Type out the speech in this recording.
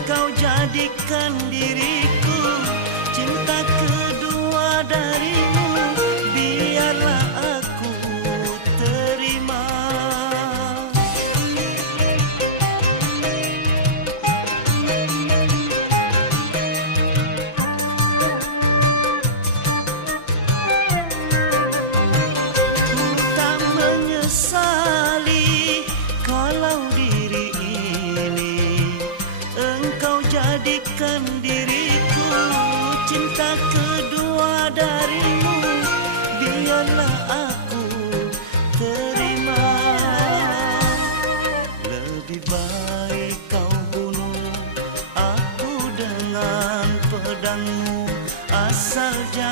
engkau jadikan diriku cinta kedua darimu, biarlah aku terima. Ku tak menyesali kalau diri ini engkau jadikan diriku cinta kedua darimu, biarlah aku terima. Lebih baik kau bunuh aku dengan pedangmu, asal jangan